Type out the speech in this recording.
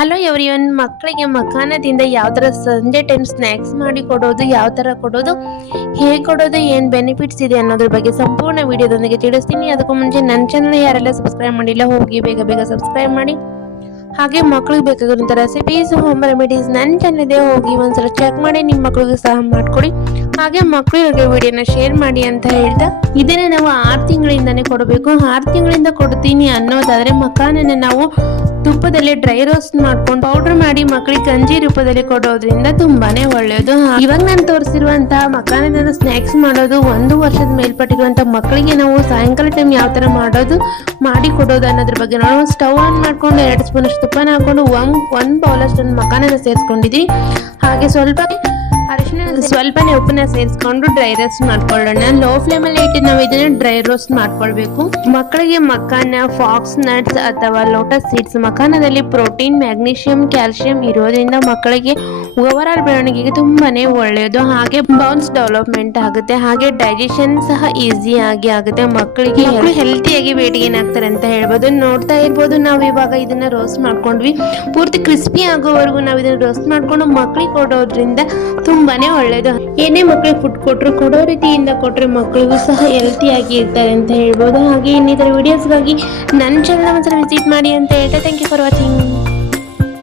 Hello everyone, ಮಕ್ಕಳಿಗೆ ಮಖಾನದಿಂದ ಯಾವ ಥರ ಸಂಜೆ ಟೈಮ್ ಸ್ನ್ಯಾಕ್ಸ್ ಮಾಡಿ ಕೊಡೋದು, ಯಾವ ಥರ ಕೊಡೋದು, ಹೇಗೆ ಕೊಡೋದು, ಏನು ಬೆನಿಫಿಟ್ಸ್ ಇದೆ ಅನ್ನೋದ್ರ ಬಗ್ಗೆ ಸಂಪೂರ್ಣ ವಿಡಿಯೋದೊಂದಿಗೆ ತಿಳಿಸ್ತೀನಿ. ಅದಕ್ಕೂ ಮುಂಚೆ ನನ್ನ ಚಾನಲ್ ಯಾರೆಲ್ಲ ಸಬ್ಸ್ಕ್ರೈಬ್ ಮಾಡಿಲ್ಲ ಹೋಗಿ ಬೇಗ ಬೇಗ ಸಬ್ಸ್ಕ್ರೈಬ್ ಮಾಡಿ. ಹಾಗೆ ಮಕ್ಕಳಿಗೆ ಬೇಕಾಗಿರುವಂಥ ರೆಸಿಪೀಸ್, ಹೋಮ್ ರೆಮಿಡೀಸ್ ನನ್ನ ಚಾನಲ್ ಇದೆ, ಹೋಗಿ ಒಂದ್ಸಲ ಚೆಕ್ ಮಾಡಿ ನಿಮ್ಮ ಮಕ್ಕಳಿಗೆ ಸಹ ಮಾಡಿಕೊಡಿ. ಹಾಗೆ ಮಕ್ಕಳಿಗೆ ವಿಡಿಯೋನ ಶೇರ್ ಮಾಡಿ ಅಂತ ಹೇಳ್ತಾ, ಇದನ್ನೇ ನಾವು 6 ತಿಂಗಳಿಂದನೇ ಕೊಡಬೇಕು. 6 ತಿಂಗಳಿಂದ ಕೊಡ್ತೀನಿ ಅನ್ನೋದಾದ್ರೆ ಮಖಾನನ್ನ ನಾವು ತುಪ್ಪದಲ್ಲಿ ಡ್ರೈ ರೋಸ್ಟ್ ಮಾಡ್ಕೊಂಡು ಪೌಡರ್ ಮಾಡಿ ಮಕ್ಕಳಿಗೆ ಗಂಜಿ ರೂಪದಲ್ಲಿ ಕೊಡೋದ್ರಿಂದ ತುಂಬಾನೇ ಒಳ್ಳೆಯದು. ಇವಾಗ ನಾನು ತೋರಿಸಿರುವಂತಹ ಮಖಾನದಿಂದ ಸ್ನ್ಯಾಕ್ಸ್ ಮಾಡೋದು 1 ವರ್ಷದ ಮೇಲ್ಪಟ್ಟಿರುವಂತಹ ಮಕ್ಕಳಿಗೆ ನಾವು ಸಾಯಂಕಾಲ ಟೈಮ್ ಯಾವ ತರ ಮಾಡೋದು ಮಾಡಿ ಕೊಡೋದು ಅನ್ನೋದ್ರ ಬಗ್ಗೆ ನಾವು ಸ್ಟವ್ ಆನ್ ಮಾಡ್ಕೊಂಡು 2 ಸ್ಪೂನ್ ಅಷ್ಟು ತುಪ್ಪನ ಹಾಕೊಂಡು 1 ಬೌಲ್ ಅಷ್ಟು ಮಖಾನನ ಸೇರಿಸ್ಕೊಂಡಿದ್ವಿ. ಹಾಗೆ ಸ್ವಲ್ಪನೇ ಉಪ್ಪನ್ನ ಸೇರಿಸ್ಕೊಂಡು ಡ್ರೈ ರೋಸ್ಟ್ ಮಾಡ್ಕೊಳ್ಳೋಣ. ಲೋ ಫ್ಲೇಮ್ ಅಲ್ಲಿ ಇಟ್ಟು ನಾವು ಇದನ್ನ ಡ್ರೈ ರೋಸ್ಟ್ ಮಾಡ್ಕೊಳ್ಬೇಕು. ಮಕ್ಕಳಿಗೆ ಮಖಾನ, ಫಾಕ್ಸ್ ನಟ್ಸ್ ಅಥವಾ ಲೋಟಸ್ ಸೀಡ್ಸ್, ಮಖಾನದಲ್ಲಿ ಪ್ರೋಟೀನ್, ಮ್ಯಾಗ್ನೀಷಿಯಂ, ಕ್ಯಾಲ್ಸಿಯಂ ಇರೋದ್ರಿಂದ ಮಕ್ಕಳಿಗೆ ಓವರಾಲ್ ಬೆಳವಣಿಗೆಗೆ ತುಂಬಾನೇ ಒಳ್ಳೆಯದು. ಹಾಗೆ ಬೋನ್ಸ್ ಡೆವಲಪ್ಮೆಂಟ್ ಆಗುತ್ತೆ. ಹಾಗೆ ಡೈಜೆಷನ್ ಸಹ ಈಸಿ ಆಗುತ್ತೆ. ಮಕ್ಕಳಿಗೆ ಹೆಲ್ತಿಯಾಗಿ ವೇಟ್ ಗೇನ್ ಆಗ್ತಾರೆ ಅಂತ ಹೇಳ್ಬೋದು. ನೋಡ್ತಾ ಇರ್ಬೋದು, ನಾವು ಇವಾಗ ಇದನ್ನ ರೋಸ್ಟ್ ಮಾಡ್ಕೊಂಡ್ವಿ. ಪೂರ್ತಿ ಕ್ರಿಸ್ಪಿ ಆಗೋವರೆಗೂ ನಾವು ಇದನ್ನ ರೋಸ್ಟ್ ಮಾಡ್ಕೊಂಡು ಮಕ್ಕಳಿಗೆ ಕೊಡೋದ್ರಿಂದ ತುಂಬಾನೇ ಒಳ್ಳೇದು. ಏನೇ ಮಕ್ಕಳಿಗೆ ಫುಡ್ ಕೊಡೋ ರೀತಿಯಿಂದ ಕೊಟ್ರೆ ಮಕ್ಕಳಿಗೂ ಸಹ ಹೆಲ್ತಿಯಾಗಿ ಇರ್ತಾರೆ ಅಂತ ಹೇಳ್ಬೋದು. ಹಾಗೆ ಇನ್ನಿತರ ವಿಡಿಯೋಸ್ಗಾಗಿ ನನ್ನ ಚಾನಲ್ ಒಂದ್ಸಲ ವಿಸಿಟ್ ಮಾಡಿ ಅಂತ ಹೇಳ್ತಾ, ಥ್ಯಾಂಕ್ ಯು ಫಾರ್ ವಾಚಿಂಗ್.